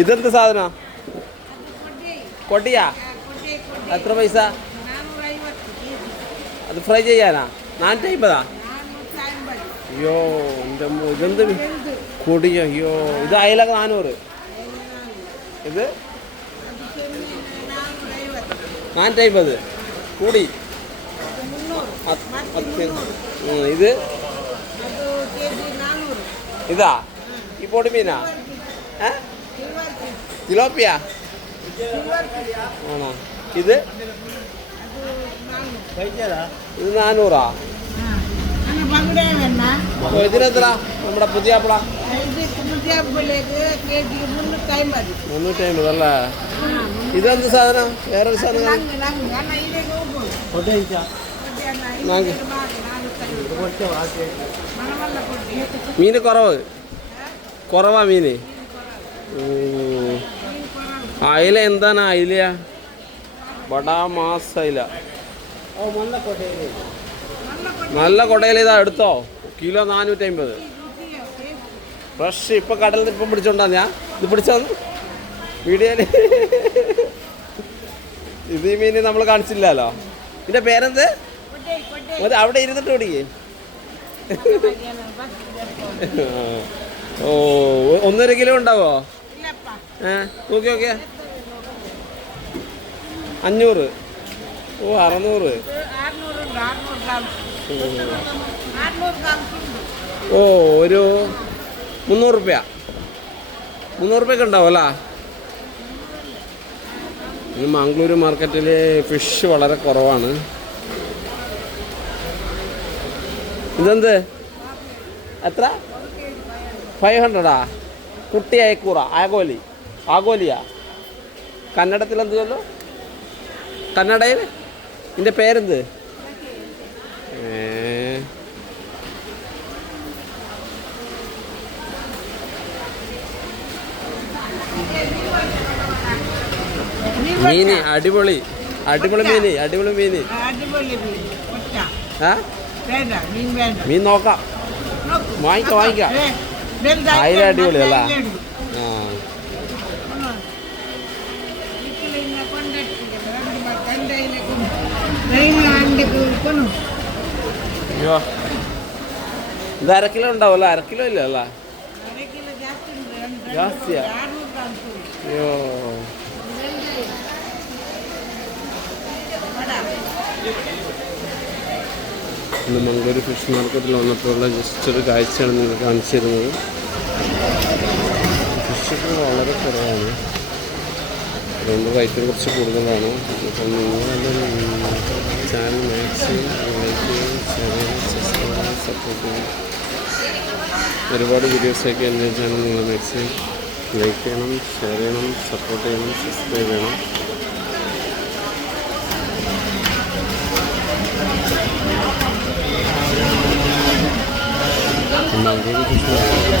ഇതെന്ത് സാധന? കൊടിയാ? എത്ര പൈസ? അത് ഫ്രൈ ചെയ്യാനാ? 450. അയ്യോ എൻ്റെ ഇതെന്ത് കൊടിയ? അയ്യോ ഇത് അയിലൊക്കെ 400. ഇത് 450 കൂടി. ഇത് ഇതാ ഈ പൊടിമീനാ? തിലോപ്പിയാ ആണോ? ഇത് 400. ഇതിനെത്ര നമ്മുടെ പുതിയ ആപ്പിള? 350 അല്ലേ? ഇതെന്ത് സാധനം? വേറൊരു സാധനം മീന് കുറവാ മീന്. അയില എന്താണ്? അയിലയാ? ബടാ മാസ് അയില. നല്ല കൊടയില. ഇതാ എടുത്തോ. Kilo 450 fresh. ഇപ്പം കടലിൽ നിന്ന് ഇപ്പം പിടിച്ചോണ്ടാ ഞാൻ ഇത് പിടിച്ചോന്ന് വീഡിയോയില്. ഇത് ഈ മീന് നമ്മൾ കാണിച്ചില്ലല്ലോ. ഇതിന്റെ പേരെന്ത്? അവിടെ ഇരുന്നിട്ട് ഓടിക്കേ. ഓ 1.5 കിലോ ഉണ്ടാവോ? നോക്കി നോക്കിയാ 500. ഓ 600. ഓ ഒരു 300 റുപ്യ. 300 റുപ്യൊക്കെ ഉണ്ടാവും അല്ലേ? ഇന്ന് മംഗളൂരു മാർക്കറ്റിൽ ഫിഷ് വളരെ കുറവാണ്. ഇതെന്ത്? എത്ര? 500. കുട്ടി അയക്കൂറ. ആഗോലിയാ കന്നഡത്തിൽ എന്ത് ചൊല്ലു? കന്നഡയിൽ ഇതിൻ്റെ പേരെന്ത്? മീന് അടിപൊളി മീന്. മീൻ നോക്കാം. വാങ്ങിക്കാം. അയില അടിപൊളി അല്ല? അയ്യോ ഇത് 1/2 കിലോ ഉണ്ടാവല്ലോ? 1/2 കിലോ ഇല്ല അല്ല? ജാസ്തിയാ? അയ്യോ ഇന്ന് മംഗളൂരു ഫിഷ് മാർക്കറ്റിൽ വന്നപ്പോഴുള്ള ജസ്റ്റ് ഒരു കാഴ്ചയാണ് നിങ്ങൾ കാണിച്ചിരുന്നത്. ഫിഷൊക്കെ വളരെ കുറവാണ്, അതുകൊണ്ട് റേറ്റ് കുറച്ച് കൂടുതലാണ്. അപ്പം നിങ്ങളെല്ലാം ചാനൽ മാക്സിമം ലൈക്ക് ചെയ്യും, ഷെയർ ചെയ്യും, സബ്സ്ക്രൈബ് ചെയ്യും, സപ്പോർട്ട് ചെയ്യും. ഒരുപാട് വീഡിയോസൊക്കെ എൻ്റെ ചാനൽ നിങ്ങൾ മാക്സിമം ലൈക്ക് ചെയ്യണം, ഷെയർ ചെയ്യണം, സപ്പോർട്ട് ചെയ്യണം, സബ്സ്ക്രൈബ് ചെയ്യണം. Mangaluru fish market